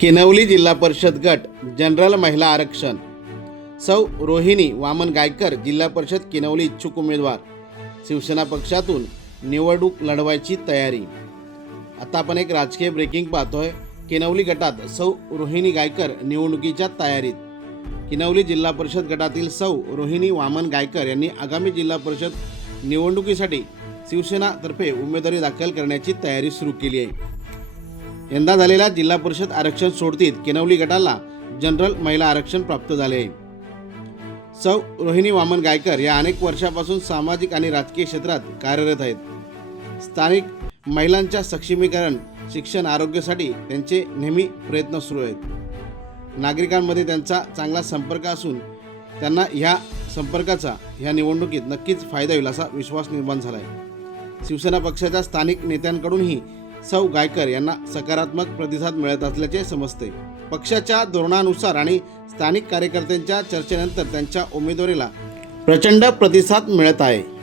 किनवली जिल्हा परिषद गट जनरल महिला आरक्षण. सौ रोहिणी वामन गायकर जिल्हा परिषद किनवली इच्छुक उमेदवार. शिवसेना पक्षातून निवडणूक लढवायची तयारी. आता आपण एक राजकीय ब्रेकिंग पाहतोय. किनवली गटात सौ रोहिणी गायकर निवडणुकीच्या तयारीत. किनवली जिल्हा परिषद गटातील सौ रोहिणी वामन गायकर यांनी आगामी जिल्हा परिषद निवडणुकीसाठी शिवसेनातर्फे उमेदवारी दाखल करण्याची तयारी सुरू केली आहे. यंदा झालेल्या जिल्हा परिषद आरक्षण सोडतीत किनवली गटाला जनरल महिला आरक्षण प्राप्त झाले. आहे सौ. रोहिणी वामन गायकर या अनेक वर्षापासून सामाजिक आणि राजकीय क्षेत्रात कार्यरत आहेत. स्थानिक महिलांच्या सक्षमीकरण शिक्षण आरोग्यासाठी त्यांचे नेहमी प्रयत्न सुरू आहेत. नागरिकांमध्ये त्यांचा चांगला संपर्क असून त्यांना ह्या संपर्काचा ह्या निवडणुकीत नक्कीच फायदा होईल असा विश्वास निर्माण झाला आहे शिवसेना पक्षाच्या स्थानिक नेत्यांकडूनही सौ गायकर यांना सकारात्मक प्रतिसाद मिळत असल्याचे समजते. पक्षाच्या धोरणानुसार आणि स्थानिक कार्यकर्त्यांच्या चर्चेनंतर त्यांच्या उमेदवारीला प्रचंड प्रतिसाद मिळत आहे.